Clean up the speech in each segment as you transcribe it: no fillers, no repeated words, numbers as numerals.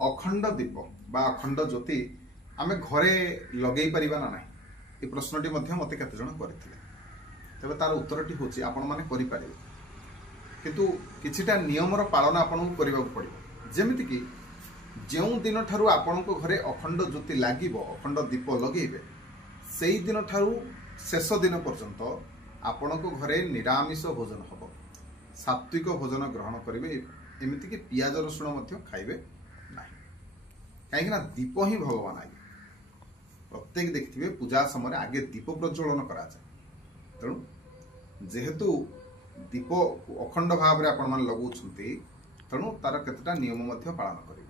अखंड दीप बा अखंड ज्योति आमे घरे लगे परिबा ना नाही ये प्रश्नटी मध्य मते केते जण करथिले तबे तार उत्तरटी होची आपण माने करि पारिबे किंतु किछिटा नियमर पालन आपण को करबा पड़िबो जेमिति कि जेउ दिन ठारू आपण को घरे अखंड ज्योति लागिबो अखंड दीप लगेबे सेई दिन ठारू शेष दिन पर्यंत आपण को घरे निरामिष भोजन हबो सात्विक भोजन ग्रहण करेंगे एमती कि पियाज रसुण खाइबे ना कहीं दीप ही भगवान आगे प्रत्येक देखिए पूजा समय आगे दीप प्रज्वलन करा जाए तेणु जेहेतु दीप अखंड भाव में लगौंट तेणु तार केतटा नियम पालन करेंगे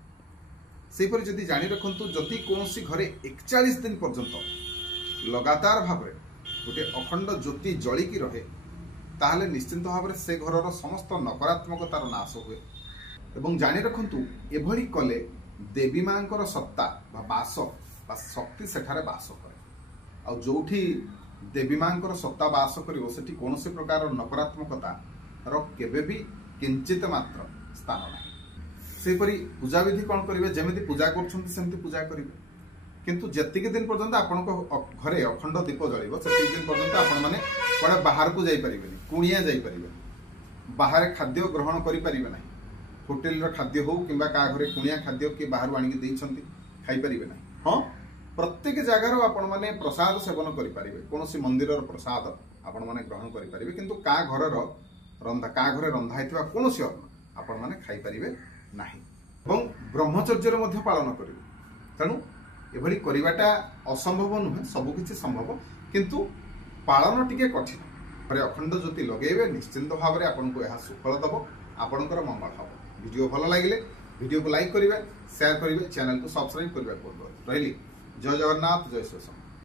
सेपरि जदि जानी रखु जदि कौन घरे 41 दिन पर्यंत लगातार भाव गोटे अखंड ज्योति जलिकी रहे ताहले निश्चिंत भाव में से घर समस्त नकारात्मकतार नाश हुए एवं जानी रखु एभली कले देवी माँ सत्ता बास बा शक्ति सेठारे बास करे आ जोठी देवी माँ सत्ता बास करिवो सेठी कोनोसी प्रकार नकारात्मकता केबे भी किंचित मात्र स्थान ना सेपरि पूजा विधि कौन करेंगे जमी पूजा करमती पूजा करेंगे किंतु जेतिक दिन पर्यंत आपण घरे अखंड दीप जलिब से दिन पर्यंत आपण मैंने कड़े बाहर को जापर कुणिया जापर बाहर खाद्य ग्रहण करें ना होटेल खाद्य हो कि घरे कुणिया खाद्य किए बाहर आणिकी खाईपर ना हाँ प्रत्येक जगार आपण मैंने प्रसाद सेवन करें कौन मंदिर प्रसाद आपण मैंने ग्रहण करें किंतु का घर घरे रंधा होता कौन अन्न आपण मैंने खाईपर ना ब्रह्मचर्य पालन करेंगे तेणु एभली करिवाटा असंभव नुहे सबकिछि संभव किंतु पालन टिके कठिन घरे अखंड ज्योति लगेबे निश्चिंत भाव में आपको यह सुफल दब आपणकर मंगल हम वीडियो भल लगे वीडियो को लाइक करेंगे शेयर करेंगे चैनल को सब्सक्राइब करने रही जय जगन्नाथ जय श्री